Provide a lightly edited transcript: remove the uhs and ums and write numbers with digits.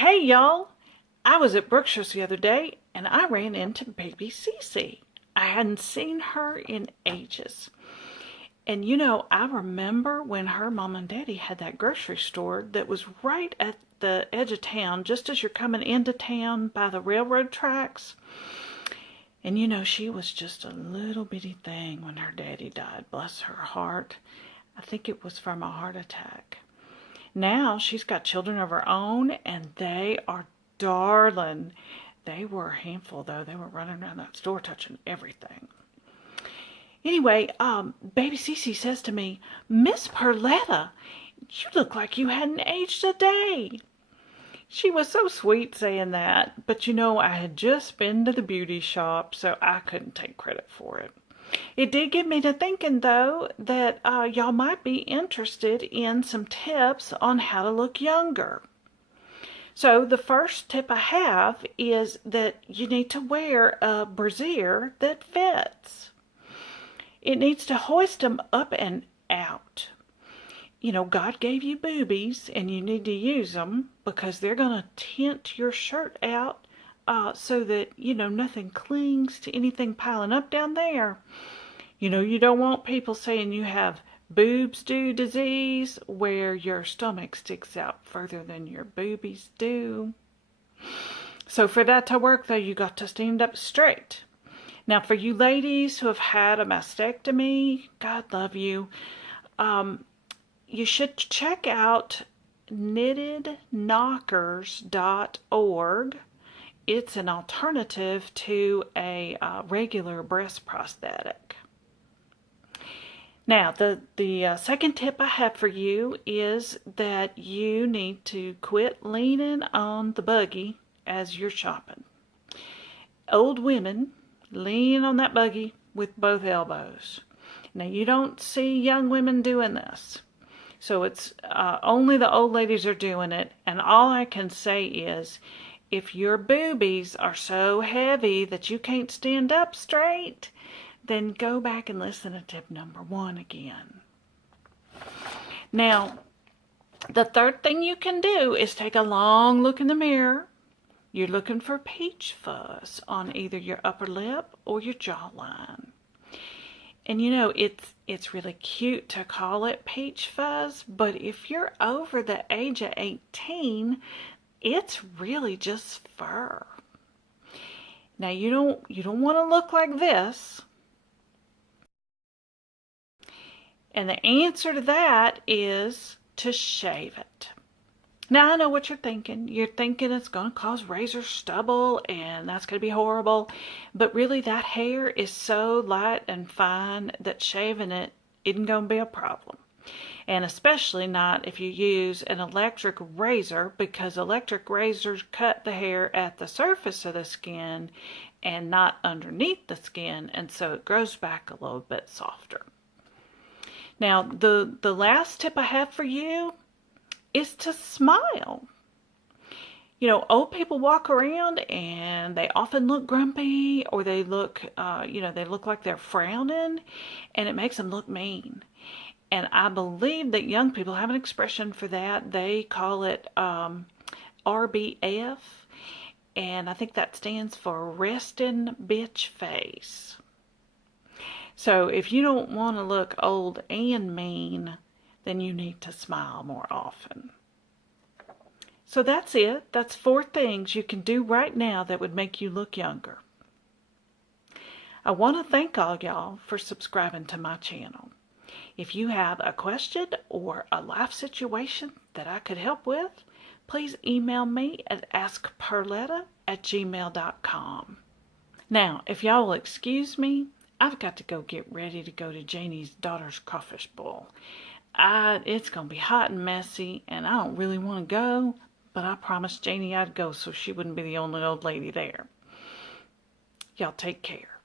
Hey y'all, I was at Brookshire's the other day and I ran into baby Cece. I hadn't seen her in ages. And I remember when her mom and daddy had that grocery store that was right at the edge of town, just as you're coming into town by the railroad tracks. And she was just a little bitty thing when her daddy died, bless her heart. I think it was from a heart attack. Now she's got children of her own, and they are darling. They were a handful, though. They were running around that store touching everything. Anyway, baby Cece says to me, "Miss Perletta, you look like you hadn't aged a day." She was so sweet saying that, but I had just been to the beauty shop, so I couldn't take credit for it. It did get me to thinking, though, that y'all might be interested in some tips on how to look younger. So the first tip I have is that you need to wear a brassiere that fits. It needs to hoist them up and out. God gave you boobies and you need to use them because they're going to tint your shirt out so that, nothing clings to anything piling up down there. You don't want people saying you have boobs do disease where your stomach sticks out further than your boobies do. So for that to work, though, you got to stand up straight. Now, for you ladies who have had a mastectomy, God love you, you should check out knittedknockers.org. It's an alternative to a regular breast prosthetic. Now, the second tip I have for you is that you need to quit leaning on the buggy as you're shopping. Old women lean on that buggy with both elbows. Now, you don't see young women doing this. So it's only the old ladies are doing it. And all I can say is, if your boobies are so heavy that you can't stand up straight, then go back and listen to tip number 1 again. Now, the third thing you can do is take a long look in the mirror. You're looking for peach fuzz on either your upper lip or your jawline. And it's really cute to call it peach fuzz, but if you're over the age of 18, it's really just fur. Now you don't want to look like this. And the answer to that is to shave it. Now I know what you're thinking. You're thinking it's going to cause razor stubble and that's going to be horrible. But really that hair is so light and fine that shaving it isn't going to be a problem. And especially not if you use an electric razor, because electric razors cut the hair at the surface of the skin and not underneath the skin, and so it grows back a little bit softer. Now the last tip I have for you is to smile. Old people walk around and they often look grumpy, or they look, they look like they're frowning, and it makes them look mean. And I believe that young people have an expression for that. They call it RBF, and I think that stands for resting bitch face. So if you don't want to look old and mean, then you need to smile more often. So that's it. That's 4 things you can do right now that would make you look younger. I want to thank all y'all for subscribing to my channel. If you have a question or a life situation that I could help with, please email me at askperletta@gmail.com. Now, if y'all will excuse me, I've got to go get ready to go to Janie's daughter's crawfish boil. It's going to be hot and messy, and I don't really want to go, but I promised Janie I'd go so she wouldn't be the only old lady there. Y'all take care.